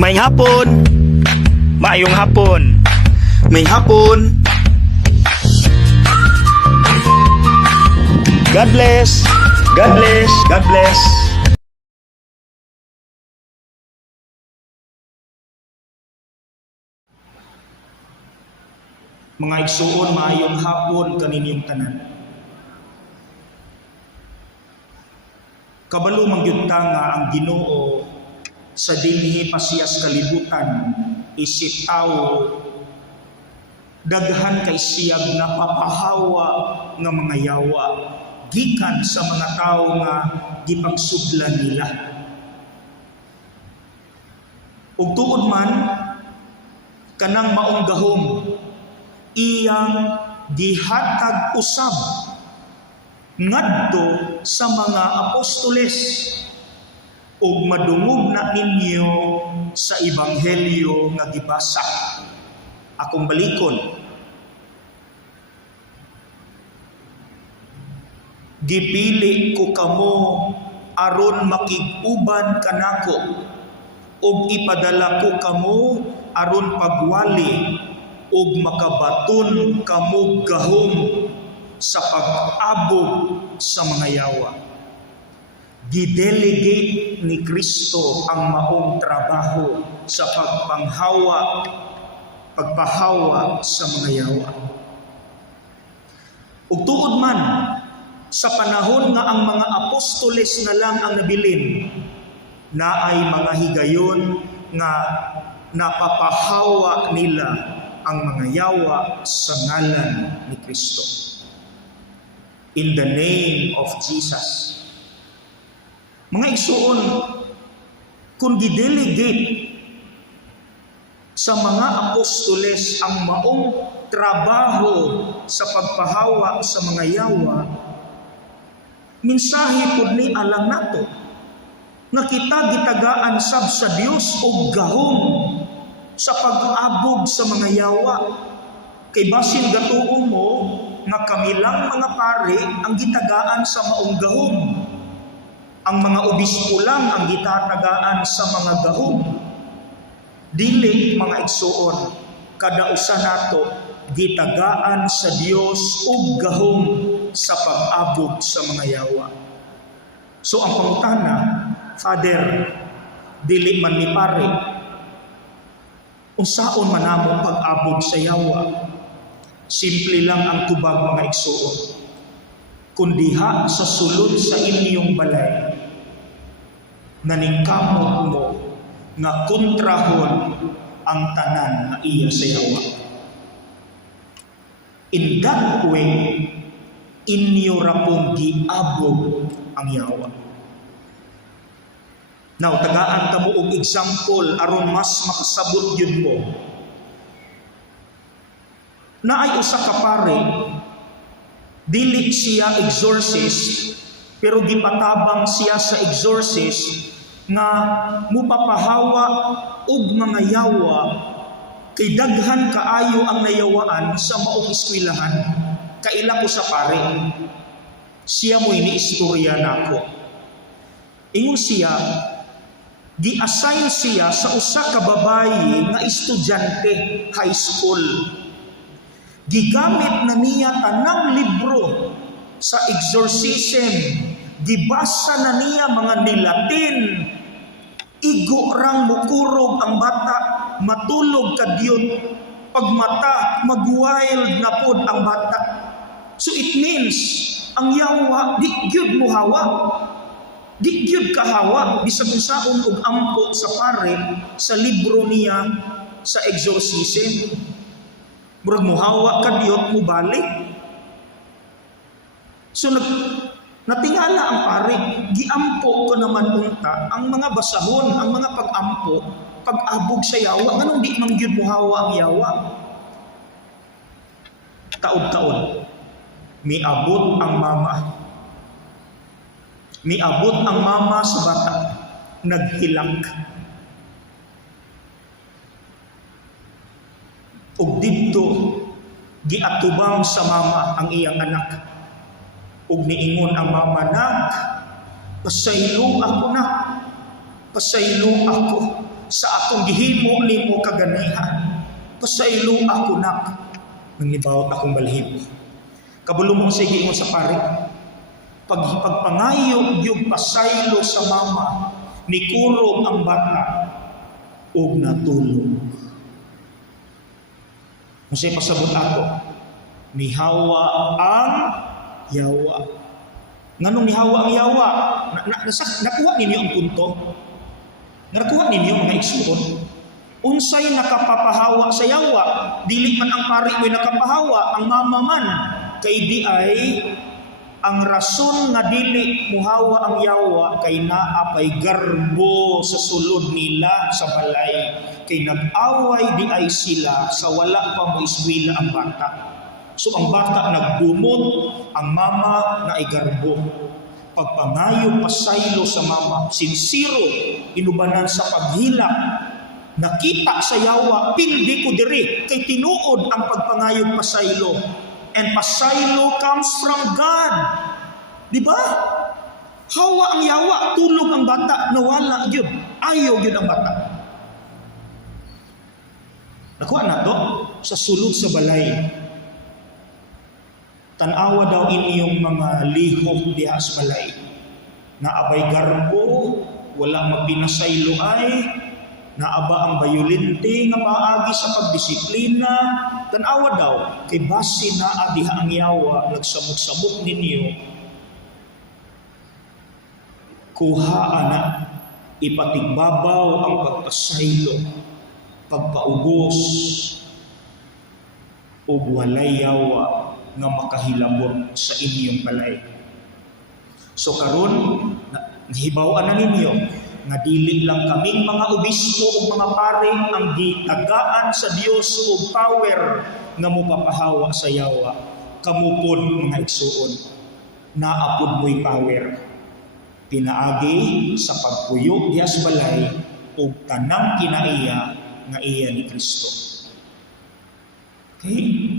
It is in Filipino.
May hapon. Maayong hapon. May hapon. God bless. God bless. God bless. Mga igsuon, maayong hapon kaninyong tanan. Kabalo mangyud ta nga ang Ginoo sa dinhi pasiyas kalibutan isip tao daghan kay siyag napapahawa nga mga yawa gikan sa mga tao nga gipagsudlan nila. Ug tuod man kanang maong gahom iyang gihatag usab ngadto sa mga apostoles ug madungog na ninyo sa ebanghelyo nga gibasa. Akong balikon. Gipili ko kamo aron makig-uban kanako ug ipadala ko kamo aron pagwali ug makabaton kamo gahom sa pag-abot sa mga yawa. Gidelegate ni Kristo ang maong trabaho sa pagpahawa sa mga yawa. Ug tuod man sa panahon nga ang mga apostoles na lang ang nabilin, na ay mga higayon nga napapahawa nila ang mga yawa sa ngalan ni Kristo. In the name of Jesus. Mga igsuon, kung gidelegate sa mga apostoles ang maong trabaho sa pagpahawa sa mga yawa, mensahe pud ni alang nato nga kita gitagaan sab sa Dios og gahom sa pag-abog sa mga yawa. Kay basin gatuo mo nga kami lang mga pare ang gitagaan sa maong gahom. Ang mga obispo lang ang gitatagaan sa mga gahom. Dili mga igsuon, kada usa nato gitagaan sa Dios og gahom sa pag-abog sa mga yawa. So ang pangutana, Father, dili man ni pare, unsaon man namo pag-abog sa yawa? Simple lang ang tubag mga igsuon. Kung diha sa sulod sa inyong balay, naningkamot mo nga kontrahon ang tanan nga iya sa yawa. In that way, inyo ra pong giabog ang yawa. Now, tagaan kamo og example aron mas makasabot yun mo. Naay usa ka pare, dili siya exorcist, pero gipatabang siya sa exorcist nga mupapahawa og mga yawa kay daghan kaayo ang nayawaan sa maong eskwelahan. Kaila ko sa pare, siya mo iniistorya nako. Ingon siya, gi-assign siya sa usa ka babayi nga estudyante high school. Gigamit na niya tanang libro sa exorcism. Gibasa na niya mga nilatin. Igo rang mukurog ang bata, matulog kadyot. Pagmata, mag-wild na pod ang bata. So it means, ang yawa, di gyud mo hawa. Di gyud kahawa, bisag unsaon og ampo sa pare sa libro niya sa exorcism. Murag muhawa ka diyot mo balik. So natingala ang pare, giampo ko naman unta ang mga basahon, ang mga pag-ampo, pag-abog sa yawa, nganong di man gyud muhawa ang yawa. Taod-taod, miabot ang mama. Miabot ang mama sa bata, naghilak. Ug didto giatubang sa mama ang iyang anak. Ug niingon ang mama, "Nak, pasaylo ako na. Pasaylo ako. sa akong gihimo nimo kaganihan. Pasaylo ako nak, nanglibawot akong balhib. Kabulo mo sa giingon sa pare, pagpangayo yung pasaylo sa mama, ni kurog ang bata, og natulog. Masay pasabot ako, ni Hawa ang yawa. Nganong ni Hawa ang yawa? Nakuha ninyo ang punto? Nakuha ninyo mga igsoon? Unsay nakapapahawa sa yawa? Dili man ang pari mo'y nakapahawa, ang mama man. Kay di ay ang rason nga dili muhawa ang yawa kay naapay garbo sa sulod nila sa balay. Kay nag-away di ay sila sa wala pa mo iswila ang bata. So ang bata nagbumot, ang mama na ay garbo. Pagpangayo pasaylo sa mama, sinsiro, inubanan sa paghilak, nakita sa yawa, pindi ko diri, kay tinuod ang pagpangayo pasaylo. And pasaylo comes from God. Di ba? Hawa ang yawa, tulog ang bata, nawala yun. Ayaw yun ang bata. Nakuha na to sa sulod sa balay. Tanawa daw inyong mga lihok diha sa balay. Naabay garbo, wala magpinasaylo ay, naaba ang bayolente nga paagi sa pagdisiplina. Tanawa daw, kay base na diha ang yawa, nagsamok-samok ninyo, kuha ana, ipatigbabaw ang pagpasaylo, pagpaubos, o walay yawa nga makahilabot sa inyong balay. So karon, nahibawan na ninyo, nga dili lang kaming mga obispo o mga pare ang gitagaan sa Dios o power nga mopapahawa sa yawa. Kamupod mga igsuon, naapod mo'y power. Pinaagi sa pagpuyo diha sa balay o tanang kinaiya nga iya ni Kristo. Okay?